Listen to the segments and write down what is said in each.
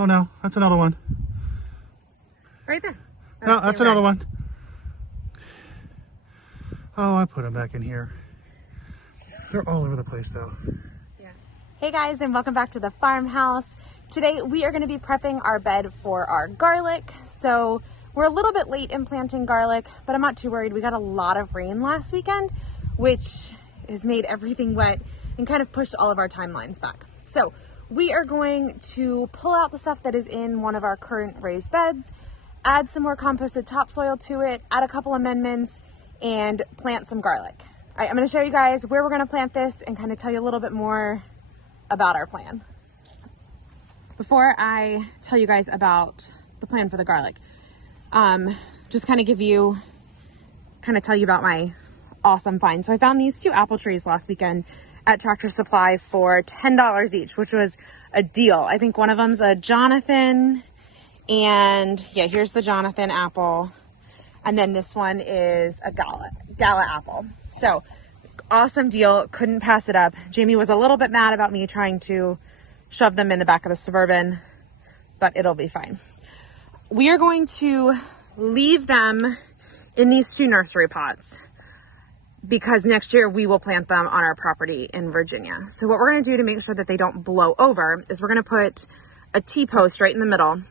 Oh no, that's another one. Right there. No, that's another one. Oh, I put them back in here. They're all over the place though. Yeah. Hey guys, and welcome back to the farmhouse. Today we are going to be prepping our bed for our garlic. So we're a little bit late in planting garlic, but I'm not too worried. We got a lot of rain last weekend, which has made everything wet and kind of pushed all of our timelines back. So we are going to pull out the stuff that is in one of our current raised beds, add some more composted topsoil to it, add a couple amendments, and plant some garlic. All right, I'm going to show you guys where we're going to plant this and kind of tell you a little bit more about our plan. Before I tell you guys about the plan for the garlic, just kind of tell you about my awesome find. So I found these two apple trees last weekend at Tractor Supply for $10 each, which was a deal. I think one of them's a Jonathan, and yeah, here's the Jonathan apple. And then this one is a Gala apple. So awesome deal. Couldn't pass it up. Jamie was a little bit mad about me trying to shove them in the back of the Suburban, but it'll be fine. We are going to leave them in these two nursery pots because next year we will plant them on our property in Virginia. So what we're going to do to make sure that they don't blow over is we're going to put a T-post right in the middle,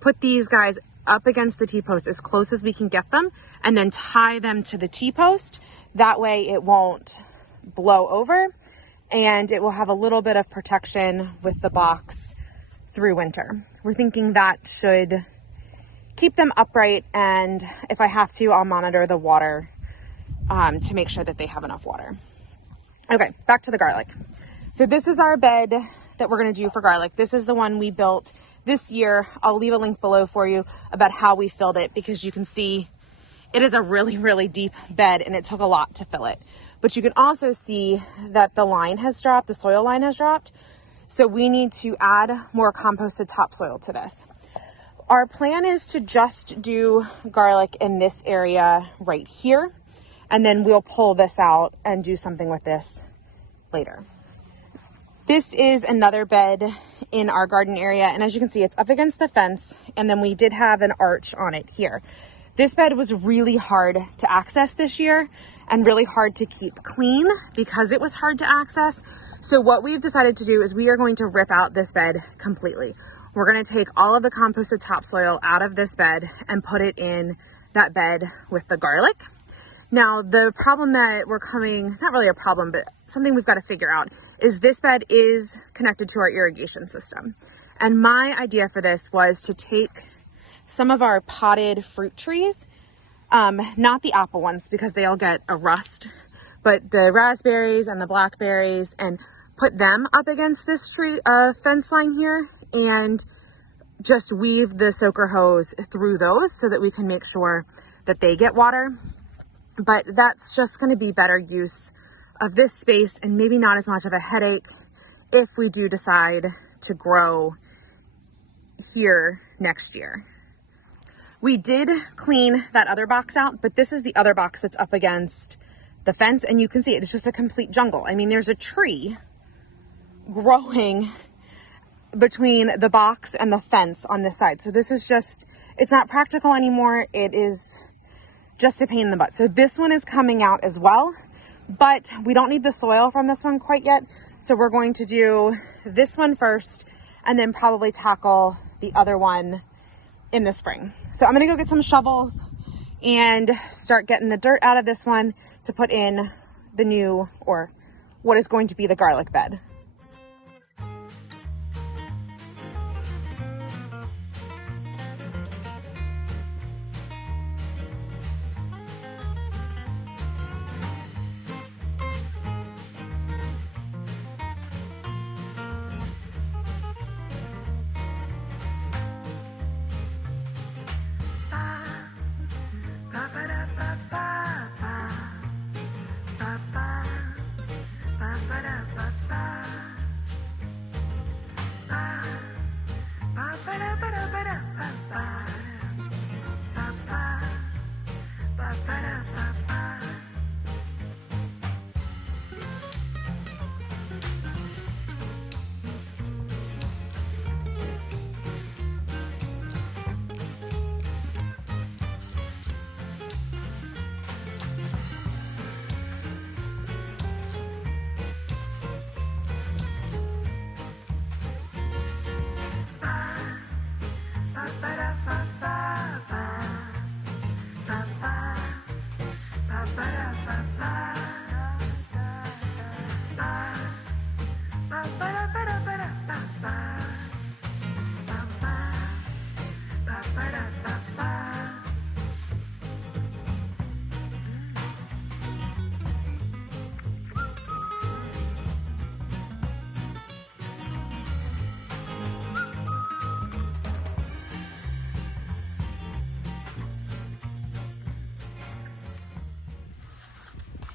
put these guys up against the T-post as close as we can get them, and then tie them to the T-post. That way it won't blow over and it will have a little bit of protection with the box through winter. We're thinking that should keep them upright, and if I have to, I'll monitor the water to make sure that they have enough water. Okay, back to the garlic. So this is our bed that we're gonna do for garlic. This is the one we built this year. I'll leave a link below for you about how we filled it, because you can see it is a really, really deep bed and it took a lot to fill it. But you can also see that the line has dropped, the soil line has dropped. So we need to add more composted topsoil to this. Our plan is to just do garlic in this area right here, and then we'll pull this out and do something with this later. This is another bed in our garden area, and as you can see, it's up against the fence, and then we did have an arch on it here. This bed was really hard to access this year and really hard to keep clean because it was hard to access. So what we've decided to do is we are going to rip out this bed completely. We're going to take all of the composted topsoil out of this bed and put it in that bed with the garlic. Now, the problem that not really a problem, but something we've got to figure out is this bed is connected to our irrigation system. And my idea for this was to take some of our potted fruit trees, not the apple ones because they'll get a rust, but the raspberries and the blackberries, and put them up against this tree fence line here and just weave the soaker hose through those so that we can make sure that they get water. But that's just going to be better use of this space and maybe not as much of a headache if we do decide to grow here next year. We did clean that other box out, but this is the other box that's up against the fence, and you can see it's just a complete jungle. I mean, there's a tree growing between the box and the fence on this side. So this is just, it's not practical anymore. It is just a pain in the butt. So this one is coming out as well, but we don't need the soil from this one quite yet. So we're going to do this one first and then probably tackle the other one in the spring. So I'm gonna go get some shovels and start getting the dirt out of this one to put in the new, or what is going to be the garlic bed.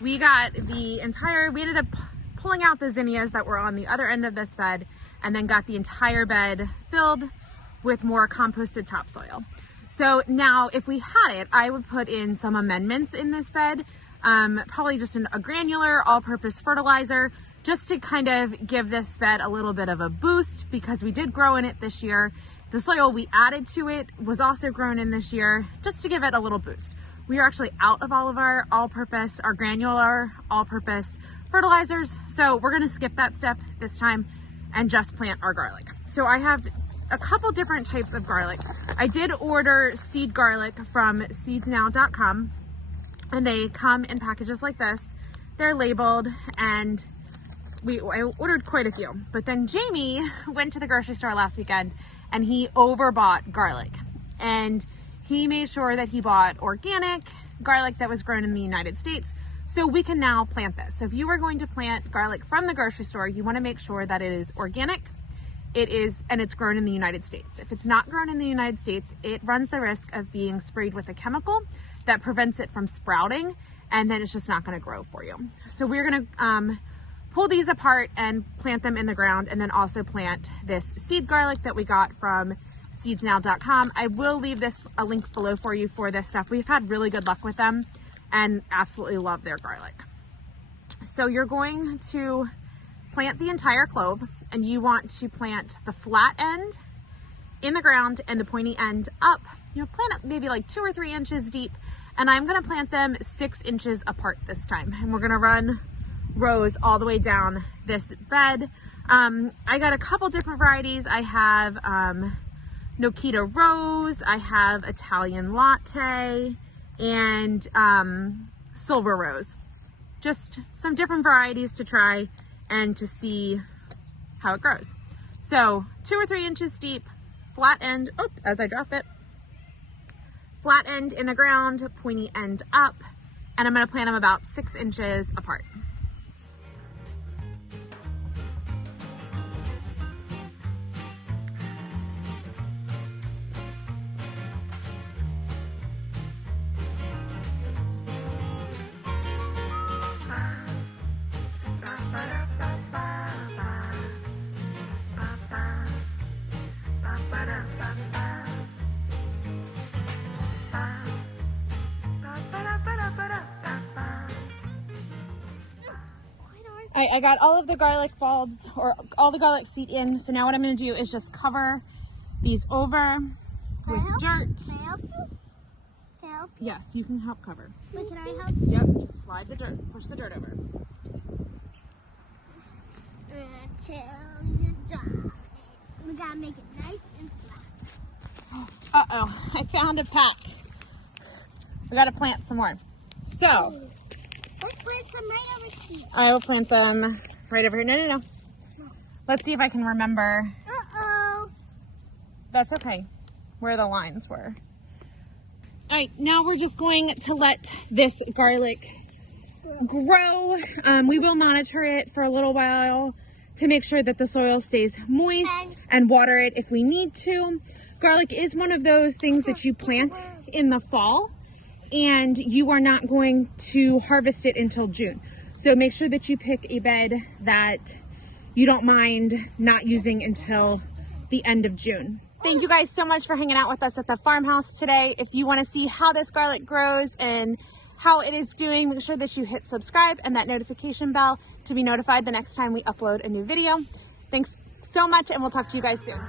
we got we ended up pulling out the zinnias that were on the other end of this bed, and then got the entire bed filled with more composted topsoil. So now if we had it, I would put in some amendments in this bed, probably just a granular all-purpose fertilizer, just to kind of give this bed a little bit of a boost, because we did grow in it this year. The soil we added to it was also grown in this year, just to give it a little boost. We are actually out of all of our granular all-purpose fertilizers, so we're gonna skip that step this time and just plant our garlic. So I have a couple different types of garlic. I did order seed garlic from seedsnow.com, and they come in packages like this. They're labeled, and I ordered quite a few. But then Jamie went to the grocery store last weekend and he overbought garlic, and he made sure that he bought organic garlic that was grown in the United States, so we can now plant this. So if you are going to plant garlic from the grocery store, you want to make sure that it is organic, and it's grown in the United States. If it's not grown in the United States, it runs the risk of being sprayed with a chemical that prevents it from sprouting, and then it's just not going to grow for you. So we're going to pull these apart and plant them in the ground, and then also plant this seed garlic that we got from seedsnow.com. I will leave a link below for you for this stuff. We've had really good luck with them and absolutely love their garlic. So you're going to plant the entire clove, and you want to plant the flat end in the ground and the pointy end up. Plant it maybe like 2 or 3 inches deep, and I'm going to plant them 6 inches apart this time, and we're going to run rows all the way down this bed. I got a couple different varieties. I have Nokita Rose, I have Italian Latte, and Silver Rose. Just some different varieties to try and to see how it grows. So 2 or 3 inches deep, flat end, as I drop it, flat end in the ground, pointy end up, and I'm going to plant them about 6 inches apart. I got all of the garlic bulbs, or all the garlic seed in, so now what I'm going to do is just cover these over with dirt. Can I help you? Can I help you? Yes, you can help cover. Wait, can I help you? Yep, just slide the dirt, push the dirt over. Until you die. We gotta make it nice and flat. Uh-oh, I found a pack. We gotta plant some more. So, let's plant some right over here. I will plant them right over here. No. Let's see if I can remember. Uh-oh. That's okay, where the lines were. All right, now we're just going to let this garlic grow. We will monitor it for a little while to make sure that the soil stays moist and water it if we need to. Garlic is one of those things that you plant in the fall, and you are not going to harvest it until June. So make sure that you pick a bed that you don't mind not using until the end of June. Thank you guys so much for hanging out with us at the farmhouse today. If you want to see how this garlic grows and how it is doing, make sure that you hit subscribe and that notification bell to be notified the next time we upload a new video. Thanks so much, and we'll talk to you guys soon.